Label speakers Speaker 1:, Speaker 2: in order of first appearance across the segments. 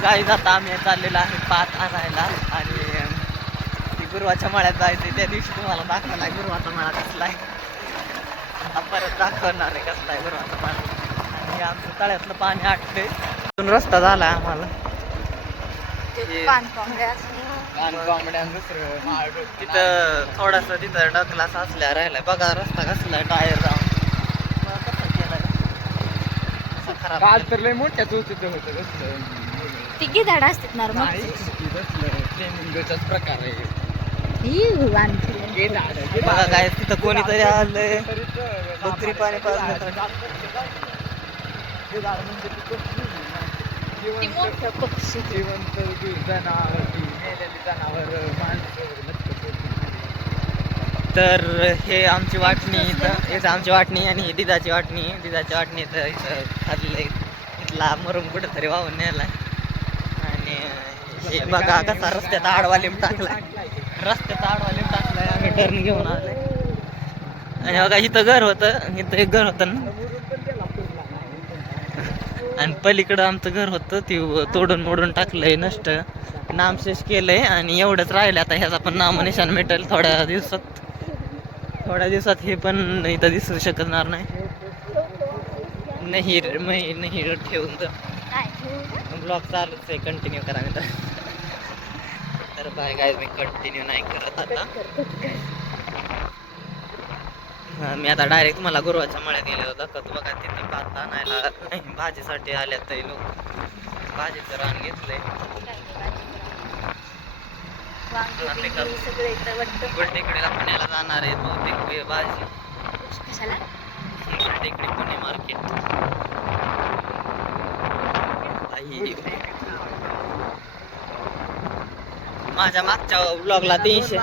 Speaker 1: काही जाता आम्ही चाललेलो आहे पात आणायला आणि ती गुरुवाच्या मळ्यात जायचं त्या दिवशी तुम्हाला दाखवला आहे गुरुवाचा मळा कसला आहे आता परत दाखवणार आहे कसला आहे गुरुवाचा मळा. आणि आमचं तळ्यातलं पाणी आटते इथून रस्ता झाला आहे आम्हाला हे- तिथं थोडस तिथं डकला साचल्या राहिलाय. बघा रस्ता कसला टायर जाऊन. कसा केलाय.
Speaker 2: काल. तर लय मोठ्या चौथीचं होतं कसलं
Speaker 3: तिघी झाड असतात नॉर्मल
Speaker 2: प्रकार आहे.
Speaker 3: ही वांठी
Speaker 2: हे झाड आहे.
Speaker 1: बघा काय तिथं कोणीतरी आलंय.
Speaker 2: तरीच
Speaker 1: बकरी पाणी पाजण्यासाठी.
Speaker 2: झाड म्हणजे ती कसली
Speaker 3: ती
Speaker 2: जिवंत
Speaker 3: मोठं पक्षी.
Speaker 2: जिवंत जी जनावर मेलेली जनावर
Speaker 1: तर हे आमची वाटणी इथं. हेच आमची वाटणी आणि ही दिदाची वाटणी. दिदाची वाटणी इथं इथं खाल्ले इथला मरून कुठेतरी वाहून नेलाय. आणि हे बघा कसा रस्त्यात आडवा लिंब टाकलाय. रस्त्यात आडवा लिंब टाकलाय आम्ही टर्न घेऊन आले आणि बघा इथं घर होतं. इथं एक घर होतं ना. आणि पलीकडं आमचं घर होतं. ती तोडून मोडून टाकलंय नष्ट. नामशेष केलंय आणि एवढंच राहिलं आता ह्याचा पण नामनिशान मिटेल थोड्या दिवसात. थोड्या दिवसात हे पण इथं दिसू शकणार नाही. नाही ठेवून तर ब्लॉग चालूच आहे कंटिन्यू करा मी तर. बाय काय मी कंटिन्यू नाही करत आता. मी आता डायरेक्ट मला गुरुवाच्या मळ्यात गेले होता. तर बघा तिथं पाहता आणायला नाही भाजीसाठी आल्यात ते लोक. भाजीचं रान घेतलंय. गुलटेकडीला पुण्याला जाणार आहे बहुतेक भाजी. गुलटेकडी पुणे मार्केट. माझ्या मागच्या ब्लॉगला तीनशे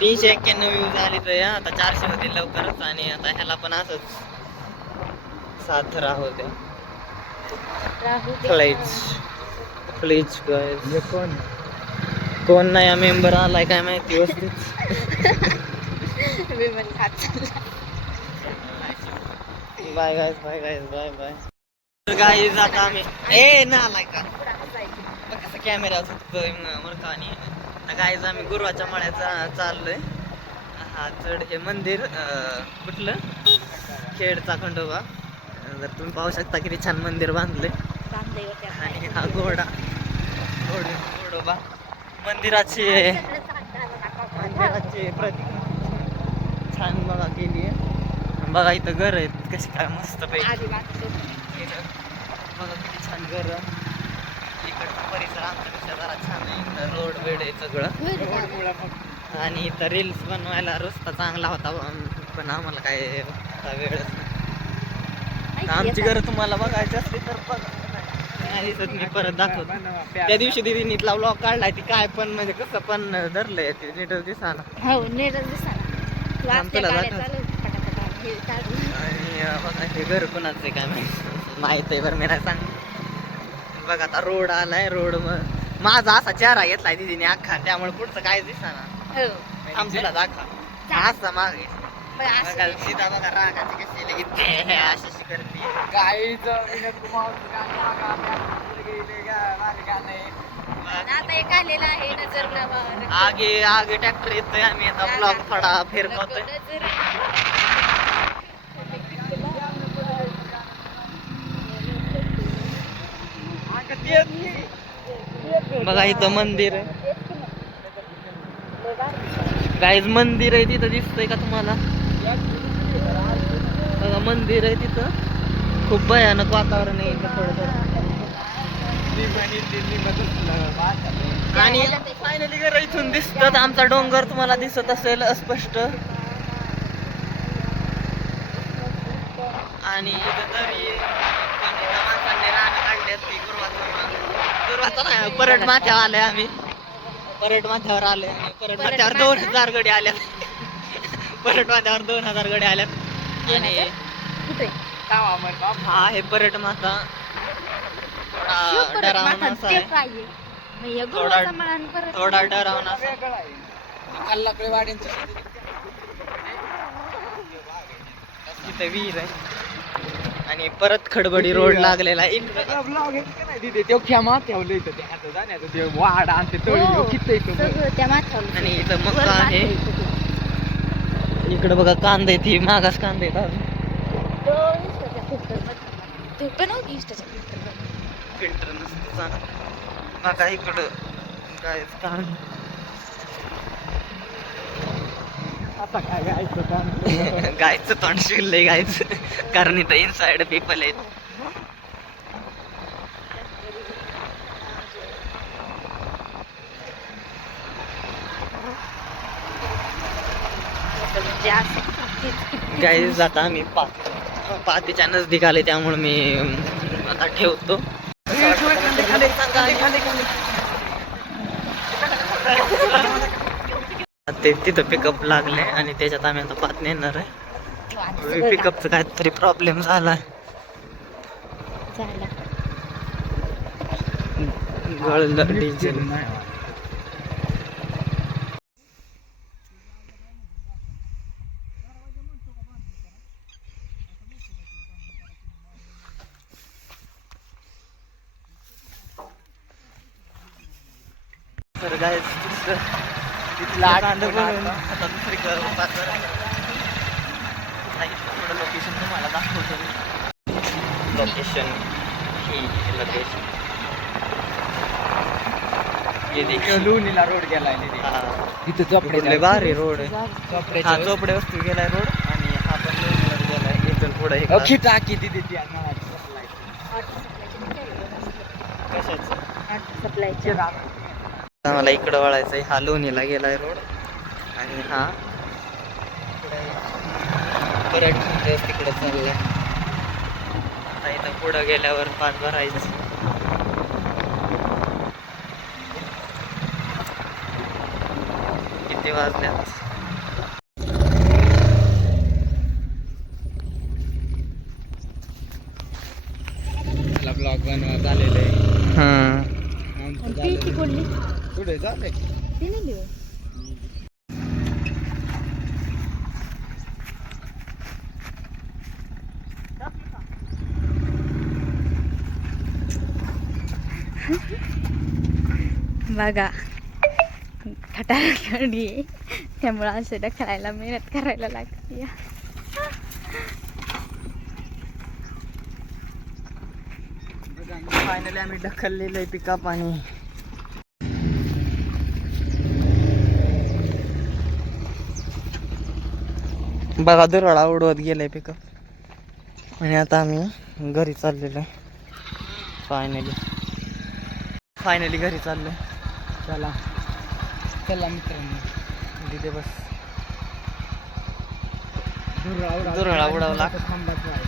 Speaker 1: तीनशे एक्क्याण्णव व्ह्यूज आले तर आता चारशे होतील लवकरच आणि आता ह्याला पण असंच साथ राहू
Speaker 3: दे.
Speaker 1: प्लीज प्लीज गायज
Speaker 2: हे कोण?
Speaker 1: कोण नाही मेंबर आलाय काय माहिती
Speaker 3: चालला.
Speaker 1: Bye guys bye guys bye bye guys आता आम्ही ए ना आलाय का कसं कॅमेरा मरकानी आता गायज आम्ही गुरुवाच्या मळ्यात चाललोय. हा चढ हे मंदिर कुठलं? खेडचा खंडोबा. जर तुम्ही पाहू शकता किती छान मंदिर बांधले
Speaker 3: बांधलंय.
Speaker 1: आणि हा घोडा. घोड घोडोबा. मंदिराची. मंदिराची प्रति छान बघा केली आहे बघा इथं घर आहेत. कशी काय मस्त पैकी. इथं बघा किती छान घर. इकडचा परिसर आमच्यापेक्षा जरा छान आहे. इथं रोड वेड आहे सगळं.
Speaker 3: दादा.
Speaker 1: आणि इथं रील्स बनवायला रस्ता चांगला होता पण- आम्हाला काय वेळच नाही. आमची घरं तुम्हाला बघायची असली तर बघा. मी परत दाखवतो. त्या दिवशी दिदीने इथला ब्लॉग काढलाय ती काय पण म्हणजे कसं पण धरलंय ते नीट दिसाना
Speaker 3: का? हो नीरज दिसा तू
Speaker 1: थांब
Speaker 3: असल्या
Speaker 1: तुला
Speaker 3: गाड्या
Speaker 1: दाखव.
Speaker 3: चालव पटापटा. हे चालू.
Speaker 1: आणि बघा हे घर कोणाचं आहे काय माहिती. माहीत आहे बरं मी नाही सांग. बघा आता रोड आलाय रोड माझा असा चेहरा घेतलाय दिदीने अख्खा त्यामुळे पुढचं काय दिसाना
Speaker 3: हो.
Speaker 1: तुला दाखवा. असा मागे. सीधा बघा रागाची कशी लगेच. ते अशी. आगे आगे ट्रॅक्टर येतोय आम्ही. आता ब्लॉक थोडा फिरकवतोय बघा इथं मंदिर आहे. काहीच मंदिर आहे तिथं दिसतंय का तुम्हाला? बघा मंदिर आहे तिथं. खूप भयानक वातावरण आहे इथं थोडं आणि फायनली घर इथून दिसतात. आमचा डोंगर तुम्हाला दिसत असेल अस्पष्ट. आणि इथं दरी आहे. पण माणसांनी काढल्यात ती गुरुवाचा नाही परट माथ्यावर आले आम्ही. परट माथ्यावर आले परट माथ्यावर दोन हजार गडी आल्यात. परट माथ्यावर दोन हजार गडी आल्यात. आणि
Speaker 3: कुठे.
Speaker 1: हा आहे परट माथा.
Speaker 3: शिव
Speaker 1: थोडा
Speaker 3: परत
Speaker 1: डरावना
Speaker 3: माथा
Speaker 1: असा
Speaker 3: ते
Speaker 1: आहे?
Speaker 3: मग या
Speaker 1: थोडा-
Speaker 3: गुरुवाचा परत
Speaker 1: थोडा डरावना असा
Speaker 2: आहे. कल्लाकडे
Speaker 1: तिथे विहीर आहे. आणि परत खडबडी रोड लागलेला इकडं
Speaker 2: ब्लॉग नाही तिथे? तो खेमा ठेवलं इथं ते आता जाण्याचं ते वाड आणि ते तळी
Speaker 3: हो,
Speaker 2: किती इथं बघ.
Speaker 3: सगळं त्या माथ्यावर
Speaker 1: आणि इथं मका आहे. इकडं बघा कांदे ती मागास कांदे. फिल्टर नसतं मका इकडं. काय कांदे
Speaker 2: आता काय गायचं
Speaker 1: तोंड शिरलंय गायचं. कारण इथं इनसाइड पीपल आहेत. गाय जाता आम्ही पात पातीच्या नजदीक आले त्यामुळे मी आता ठेवतो. ते तिथं पिकअप लागले आणि त्याच्यात आम्ही आता पात नेणार आहे. पिकअपचा काहीतरी प्रॉब्लेम झाला. गळलं डिझेल तर काय आता? दुसरीकडं थोडं लोकेशन तुम्हाला दाखवतो. लोकेशन ही लोकेशन
Speaker 2: लोणीला रोड गेलाय.
Speaker 1: हा.
Speaker 2: इथं चोपडे
Speaker 1: भारी रोड आहे
Speaker 2: चोपड्याच्या
Speaker 1: हा चोपडे वस्ती गेलाय रोड आणि हा पण लोणीवर गेलाय. इथून पुढे
Speaker 2: अख्खी टाकी तिथे ती.
Speaker 1: कशाचं?
Speaker 3: सप्लायच्या
Speaker 1: मला इकडं वळायचं आहे हा लोणीला गेलाय रोड. आणि हा. परत तिकडे चाललाय. आता इथं पुढं गेल्यावर पाच भरायचं. किती वाजल्यात
Speaker 2: मला ब्लॉग बनवा झालेलं आहे
Speaker 1: हम्म
Speaker 2: आमचं
Speaker 3: ती ती. कोणली
Speaker 2: कुठे? झालंय
Speaker 3: ती नाही लिहू बघा. खटारा खेळली त्यामुळं असं ढकलायला मेहनत करायला लागते
Speaker 1: फायनली आम्ही ढकललेलं आहे पिकअप आणि बघा दुरळा उडवत गेलाय पिकअप आणि आता आम्ही घरी चाललेलो आहे. फायनली फायनली घरी चाललोय.
Speaker 2: चला. चला मित्रांनो.
Speaker 1: तिथे बस.
Speaker 2: दुर्ळा
Speaker 1: उडवला.
Speaker 2: आहे.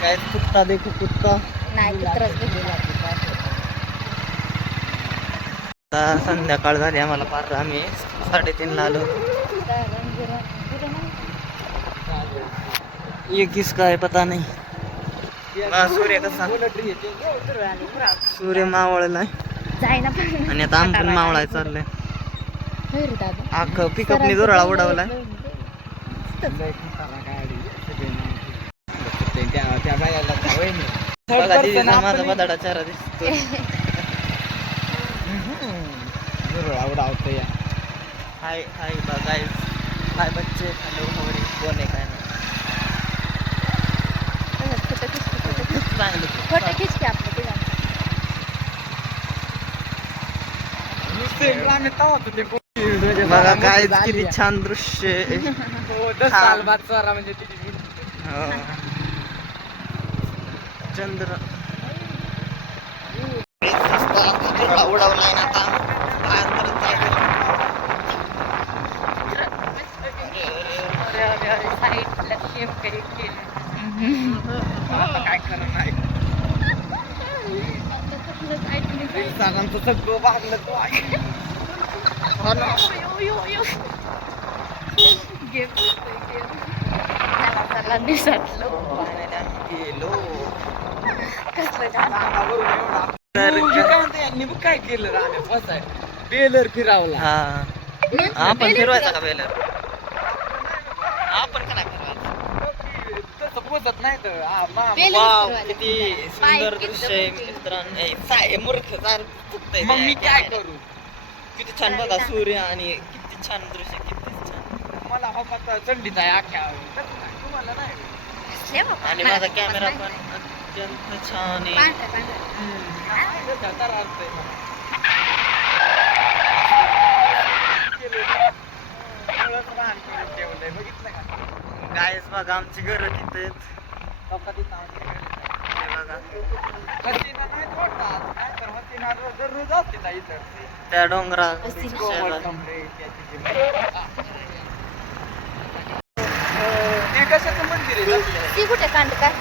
Speaker 1: काय कुत्ता देखू कुत्ता.
Speaker 3: नाही
Speaker 1: आता संध्याकाळ झाली आम्हाला पार. आम्ही साडेतीनला आलो. ये किसका है पता नहीं. सूर्य कसा? सूर्य
Speaker 3: पण.
Speaker 1: आणि आता आम पण मावळाय चाललंय. अख्खं पिकअपनी दुरळा उडवलाय.
Speaker 2: लय खतरनाक गाडी. सगळे माणसं. ते त्या त्या बायाला त्या वहिनी.
Speaker 1: बघा
Speaker 2: Third
Speaker 1: दीदीचा
Speaker 2: person
Speaker 1: माझा
Speaker 2: आपण-
Speaker 1: बदाडा चेहरा दिसतो
Speaker 2: उडावतो या
Speaker 1: हाय हाय गाईज हाय बच्चे हॅलो हवरी कोण आहे काय नाही
Speaker 3: फोटो खिच फोटो खिच
Speaker 1: चांगलं
Speaker 3: फोटो खिच की आपलं ते
Speaker 1: बघा काय किती. छान दृश्य.
Speaker 2: हो, दस. साल बाद सारा म्हणजे
Speaker 1: हो. चंद्र उडवलाय आता
Speaker 3: काही केलं
Speaker 2: आता काय खरं नाही. इंस्टाग्रामचं सगळं वागलं तो आहे.
Speaker 1: Finally आम्ही गेलो.
Speaker 2: काय केलं बसाय बेलर फिरावला.
Speaker 1: हा. आपण फिरवायचा का बेलर? आपण का नाही करायचं
Speaker 2: तसं पोचत नाही तर हा, मा-
Speaker 1: वाव. किती सुंदर दृश्य आहे
Speaker 3: जबरदस्त.
Speaker 1: मित्रांनो ए, साय मूर्ख चार चुकतंय
Speaker 2: मग मी. काय करू
Speaker 1: किती छान बघा सूर्य आणि किती छान दृश्य किती छान
Speaker 2: मला हा पत्ता चंडीचा आहे नाही, तुम्हाला नाही
Speaker 3: बाबा.
Speaker 1: आणि
Speaker 3: मला-
Speaker 1: माझा कॅमेरा
Speaker 3: मला
Speaker 1: पण
Speaker 3: नाही.
Speaker 1: अत्यंत छान आहे
Speaker 3: पांढरा पांढरा
Speaker 2: हम्म. अर्थ आहे. मुळंच लहान करून ठेवलंय, बघितलं का?
Speaker 1: गायस बघा आमची घरं तिथे आहेत.
Speaker 2: पप्पा तिथं आमच्या घरी आहे.
Speaker 1: हे बघा
Speaker 2: हत्तीला नाही तोडतात, नाहीतर हत्तीला रोज- दररोज असते ना इथं.
Speaker 1: त्या डोंगरा
Speaker 2: ते कशाचं मंदिर आहे?
Speaker 3: कुठे कांड काय